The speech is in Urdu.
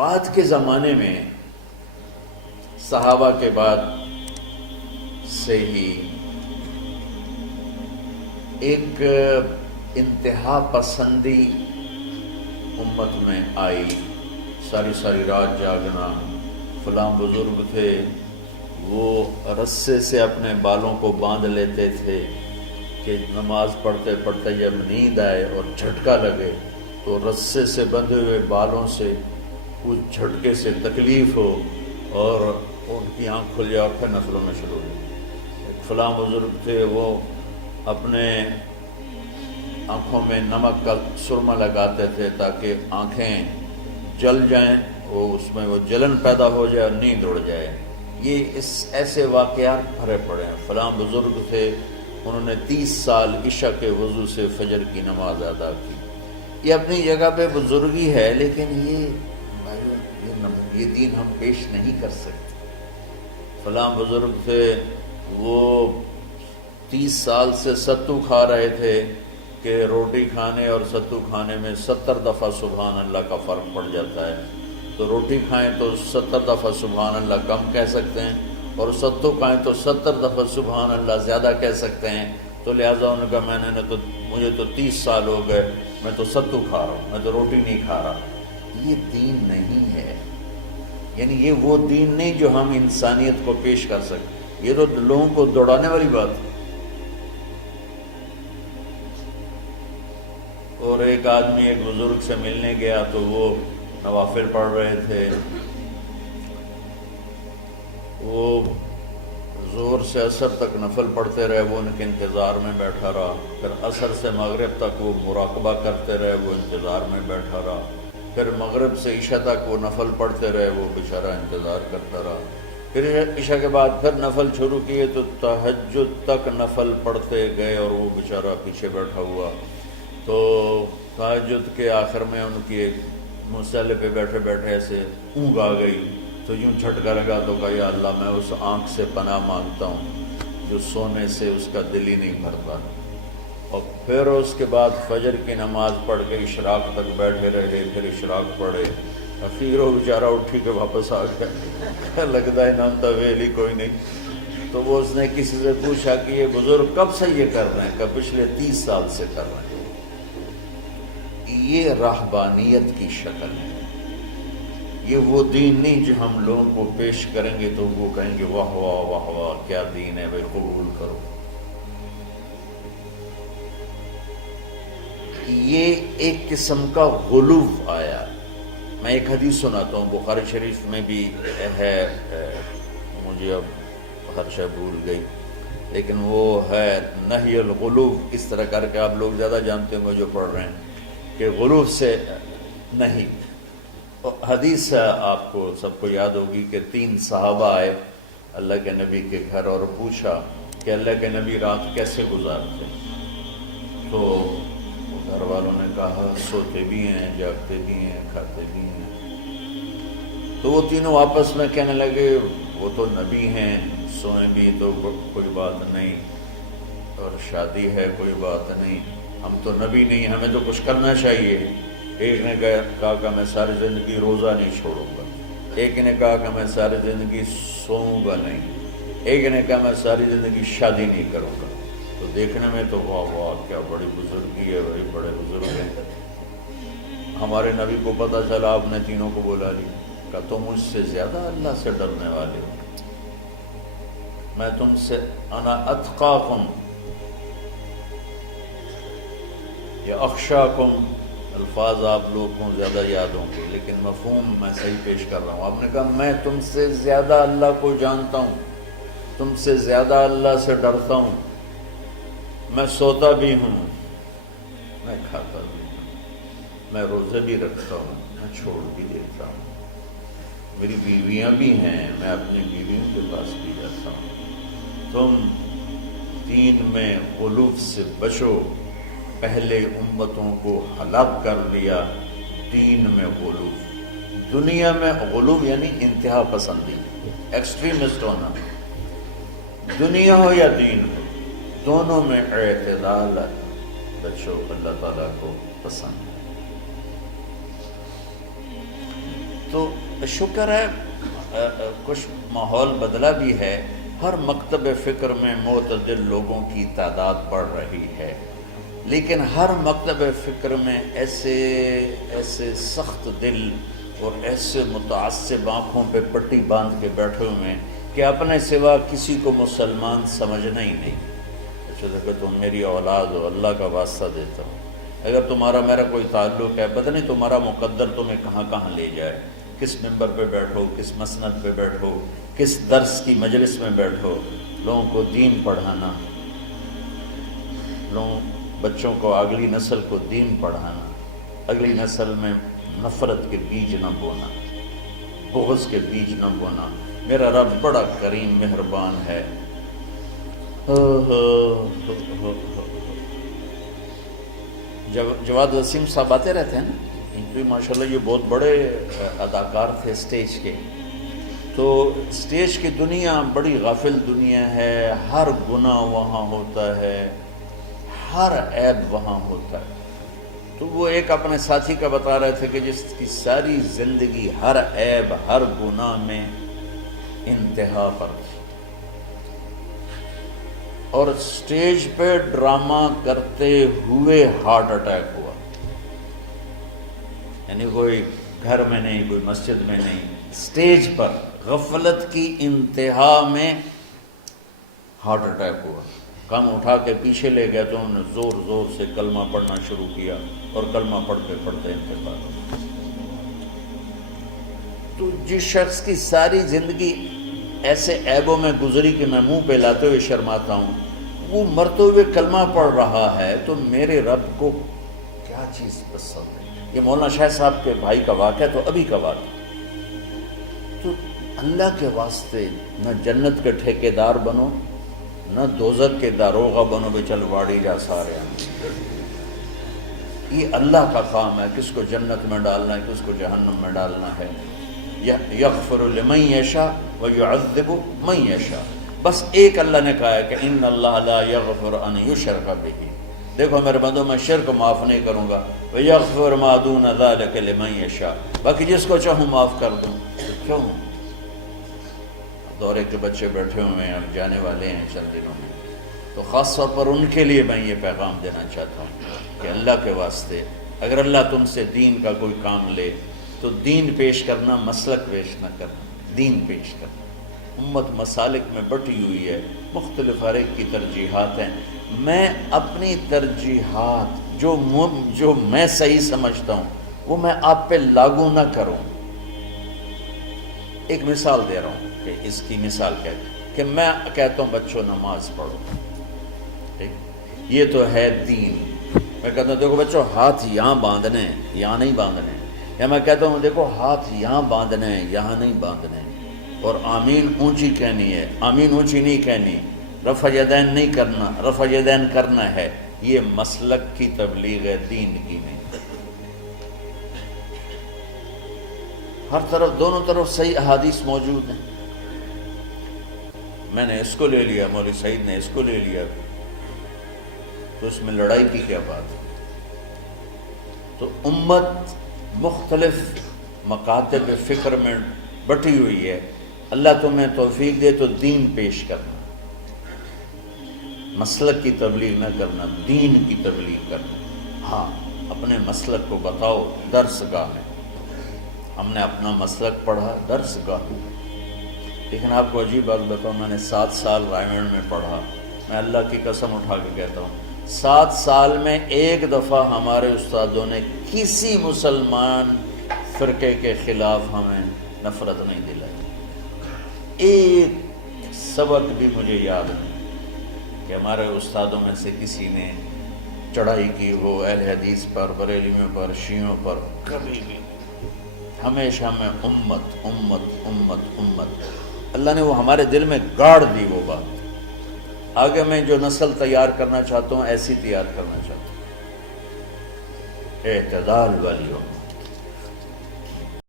بعد کے زمانے میں صحابہ کے بعد سے ہی ایک انتہا پسندی امت میں آئی، ساری ساری رات جاگنا۔ فلاں بزرگ تھے، وہ رسے سے اپنے بالوں کو باندھ لیتے تھے کہ نماز پڑھتے پڑھتے جب نیند آئے اور جھٹکا لگے تو رسے سے بندھے ہوئے بالوں سے اس جھٹکے سے تکلیف ہو اور ان کی آنکھ کھل جائے اور پھر نفلوں میں شروع ہو۔ ایک فلاں بزرگ تھے، وہ اپنے آنکھوں میں نمک کا سرما لگاتے تھے تاکہ آنکھیں جل جائیں، اس میں وہ جلن پیدا ہو جائے اور نیند اڑ جائے۔ یہ ایسے واقعات بھرے پڑے ہیں۔ فلاں بزرگ تھے، انہوں نے 30 سال عشاء کے وضو سے فجر کی نماز ادا کی۔ یہ اپنی جگہ پہ بزرگی ہے، لیکن یہ دین ہم پیش نہیں کر سکتے۔ فلاں بزرگ تھے، وہ 30 سال سے ستو کھا رہے تھے کہ روٹی کھانے اور ستو کھانے میں 70 دفعہ سبحان اللہ کا فرق پڑ جاتا ہے۔ تو روٹی کھائیں تو 70 دفعہ سبحان اللہ کم کہہ سکتے ہیں، اور ستو کھائیں تو 70 دفعہ سبحان اللہ زیادہ کہہ سکتے ہیں۔ تو لہٰذا ان کا مجھے تو 30 سال ہو گئے، میں تو ستو کھا رہا ہوں، میں تو روٹی نہیں کھا رہا۔ یہ دین نہیں ہے، یعنی یہ وہ دین نہیں جو ہم انسانیت کو پیش کر سکتے۔ یہ تو لوگوں کو دوڑانے والی بات ہے۔ اور ایک آدمی ایک بزرگ سے ملنے گیا تو وہ نوافل پڑھ رہے تھے، وہ ظہر سے عصر تک نفل پڑھتے رہے، وہ ان کے انتظار میں بیٹھا رہا۔ پھر عصر سے مغرب تک وہ مراقبہ کرتے رہے، وہ انتظار میں بیٹھا رہا۔ پھر مغرب سے عشاء تک وہ نفل پڑھتے رہے، وہ بیچارہ انتظار کرتا رہا۔ پھر عشاء کے بعد پھر نفل شروع کیے تو تہجد تک نفل پڑھتے گئے اور وہ بیچارہ پیچھے بیٹھا ہوا۔ تو تہجد کے آخر میں ان کی ایک مصلی پہ بیٹھے بیٹھے ایسے اونگ آ گئی، تو یوں جھٹکا لگا تو کہا یا اللہ میں اس آنکھ سے پناہ مانگتا ہوں جو سونے سے اس کا دل ہی نہیں بھرتا۔ اور پھر اس کے بعد فجر کی نماز پڑھ کے اشراق تک بیٹھے رہے، پھر اشراق پڑھے، اخیر وہ بیچارہ اٹھی کے واپس آ گیا۔ لگتا ہے نام ویل ہی کوئی نہیں۔ تو وہ اس نے کسی سے پوچھا کہ یہ بزرگ کب سے یہ کر رہے ہیں؟ کہ پچھلے 30 سال سے کر رہے ہیں۔ یہ راہبانیت کی شکل ہے، یہ وہ دین نہیں جو ہم لوگوں کو پیش کریں گے تو وہ کہیں گے واہ واہ واہ واہ کیا دین ہے بھائی، قبول کرو۔ یہ ایک قسم کا غلو آیا۔ میں ایک حدیث سناتا ہوں، بخاری شریف میں بھی ہے، مجھے اب ہر شے بھول گئی، لیکن وہ ہے نہی الغلو، اس طرح کر کے آپ لوگ زیادہ جانتے ہوں گے جو پڑھ رہے ہیں کہ غلو سے نہیں۔ حدیث آپ کو سب کو یاد ہوگی کہ 3 صحابہ آئے اللہ کے نبی کے گھر اور پوچھا کہ اللہ کے نبی رات کیسے گزارتے؟ تو گھر والوں نے کہا سوتے بھی ہیں، جاگتے بھی ہیں، کھاتے بھی ہیں۔ تو وہ تینوں آپس میں کہنے لگے وہ تو نبی ہیں، سوئیں بھی تو کوئی بات نہیں، اور شادی ہے کوئی بات نہیں، ہم تو نبی نہیں، ہمیں تو کچھ کرنا چاہیے۔ ایک نے کہا کہ میں ساری زندگی روزہ نہیں چھوڑوں گا، ایک نے کہا کہ میں ساری زندگی سوؤں گا نہیں، ایک نے کہا میں ساری زندگی شادی نہیں کروں گا۔ تو دیکھنے میں تو واہ واہ کیا بڑی بزرگی ہے بھائی، بڑے بزرگ ہیں۔ ہمارے نبی کو پتہ چلا، آپ نے تینوں کو بلا لیا، کہا تم مجھ سے زیادہ اللہ سے ڈرنے والے ہو، میں تم سے انا اتقاکم یا اخشاکم، الفاظ آپ لوگوں کو زیادہ یاد ہوں گے لیکن مفہوم میں صحیح پیش کر رہا ہوں۔ آپ نے کہا میں تم سے زیادہ اللہ کو جانتا ہوں، تم سے زیادہ اللہ سے ڈرتا ہوں، میں سوتا بھی ہوں، میں کھاتا بھی ہوں، میں روزے بھی رکھتا ہوں، میں چھوڑ بھی دیتا ہوں، میری بیویاں بھی ہیں، میں اپنی بیویوں کے پاس بھی جاتا ہوں۔ تم دین میں غلو سے بچو، پہلے امتوں کو ہلاک کر لیا دین میں غلو۔ دنیا میں غلو یعنی انتہا پسندی، ایکسٹریمسٹ ہونا، دنیا ہو یا دین ہو، دونوں میں اعتدال بچو، اللہ تعالیٰ کو پسند۔ تو شکر ہے کچھ ماحول بدلا بھی ہے، ہر مکتب فکر میں معتدل لوگوں کی تعداد بڑھ رہی ہے، لیکن ہر مکتب فکر میں ایسے سخت دل اور ایسے متعصب آنکھوں پہ پٹی باندھ کے بیٹھے ہوئے ہیں کہ اپنے سوا کسی کو مسلمان سمجھنا ہی نہیں۔ اچھا دیکھو تم میری اولاد ہو، اللہ کا واسطہ دیتا ہوں، اگر تمہارا میرا کوئی تعلق ہے، پتہ نہیں تمہارا مقدر تمہیں کہاں کہاں لے جائے، کس ممبر پہ بیٹھو، کس مسند پہ بیٹھو، کس درس کی مجلس میں بیٹھو، لوگوں کو دین پڑھانا، بچوں کو، اگلی نسل کو دین پڑھانا، اگلی نسل میں نفرت کے بیج نہ بونا، بغض کے بیج نہ بونا۔ میرا رب بڑا کریم مہربان ہے۔ جواد وسیم صاحب آتے رہتے ہیں نا، کیونکہ ماشاءاللہ یہ بہت بڑے اداکار تھے اسٹیج کے، تو اسٹیج کی دنیا بڑی غافل دنیا ہے، ہر گناہ وہاں ہوتا ہے، ہر عیب وہاں ہوتا ہے۔ تو وہ ایک اپنے ساتھی کا بتا رہے تھے کہ جس کی ساری زندگی ہر عیب، ہر گناہ میں انتہا پر تھی، اور اسٹیج پہ ڈرامہ کرتے ہوئے ہارٹ اٹیک ہوا، یعنی کوئی گھر میں نہیں، کوئی مسجد میں نہیں، اسٹیج پر غفلت کی انتہا میں ہارٹ اٹیک ہوا۔ کم اٹھا کے پیچھے لے گیا تو انہوں نے زور زور سے کلمہ پڑھنا شروع کیا، اور کلمہ پڑھتے پڑھتے انتقال ہوا۔ تو جس شخص کی ساری زندگی ایسے عیبوں میں گزری کہ میں منہ پہ لاتے ہوئے شرماتا ہوں، وہ مرتے ہوئے کلمہ پڑھ رہا ہے، تو میرے رب کو کیا چیز پسند ہے؟ یہ مولانا شاہ صاحب کے بھائی کا واقعہ تو ابھی کا واقعہ۔ تو اللہ کے واسطے نہ جنت کے ٹھیکیدار بنو، نہ دوزخ کے داروغہ بنو بے چل واڑی جا سارے ہیں۔ یہ اللہ کا کام ہے، کس کو جنت میں ڈالنا ہے، کس کو جہنم میں ڈالنا ہے۔ یغفر لمن یشاء ویعذب من یشاء، بس ایک اللہ نے کہا ہے کہ ان اللہ لا یغفر ان یشرک بہ، دیکھو میرے بندوں میں شرک معاف نہیں کروں گا، ویغفر ما دون ذلک لمن یشاء، باقی جس کو چاہوں معاف کر دوں۔ تو کیوں؟ دورے کے بچے بیٹھے ہوئے ہیں، اب جانے والے ہیں چند دنوں میں، تو خاص طور پر ان کے لیے میں یہ پیغام دینا چاہتا ہوں کہ اللہ کے واسطے اگر اللہ تم سے دین کا کوئی کام لے تو دین پیش کرنا، مسلک پیش نہ کرنا، دین پیش کرنا۔ امت مسالک میں بٹی ہوئی ہے، مختلف ہر ایک کی ترجیحات ہیں، میں اپنی ترجیحات جو میں صحیح سمجھتا ہوں وہ میں آپ پہ لاگو نہ کروں۔ ایک مثال دے رہا ہوں کہ اس کی مثال کیا ہے کہ میں کہتا ہوں بچوں نماز پڑھو، ٹھیک، یہ تو ہے دین۔ میں کہتا ہوں دیکھو بچوں ہاتھ یہاں باندھنے ہیں، یہاں نہیں باندھنے ہیں، یا میں کہتا ہوں دیکھو ہاتھ یہاں باندھنے ہیں، یہاں نہیں باندھنے ہیں، اور آمین اونچی کہنی ہے، آمین اونچی نہیں کہنی، رفع یدین نہیں کرنا، رفع یدین کرنا ہے۔ یہ مسلک کی تبلیغ ہے، دین کی نہیں۔ ہر طرف، دونوں طرف صحیح احادیث موجود ہیں۔ میں نے اس کو لے لیا، مولوی سعید نے اس کو لے لیا، تو اس میں لڑائی کی کیا بات ہے؟ تو امت مختلف مکاتب فکر میں بٹی ہوئی ہے، اللہ تمہیں توفیق دے تو دین پیش کرنا، مسلک کی تبلیغ نہ کرنا، دین کی تبلیغ کرنا۔ ہاں اپنے مسلک کو بتاؤ درس گاہ میں، ہم نے اپنا مسلک پڑھا درس گاہ، لیکن آپ کو عجیب بات بتاؤں، میں نے 7 سال رائمنڈ میں پڑھا، میں اللہ کی قسم اٹھا کے کہتا ہوں 7 سال میں ایک دفعہ ہمارے استادوں نے کسی مسلمان فرقے کے خلاف ہمیں نفرت نہیں دلائی۔ ایک سبق بھی مجھے یاد نہیں کہ ہمارے استادوں میں سے کسی نے چڑھائی کی ہو اہل حدیث پر، بریلیوں پر، شیعوں پر، کبھی بھی۔ ہمیشہ میں امت امت امت امت، اللہ نے وہ ہمارے دل میں گاڑ دی وہ بات۔ آگے میں جو نسل تیار کرنا چاہتا ہوں ایسی تیار کرنا چاہتا ہوں، اعتدال والی ہو۔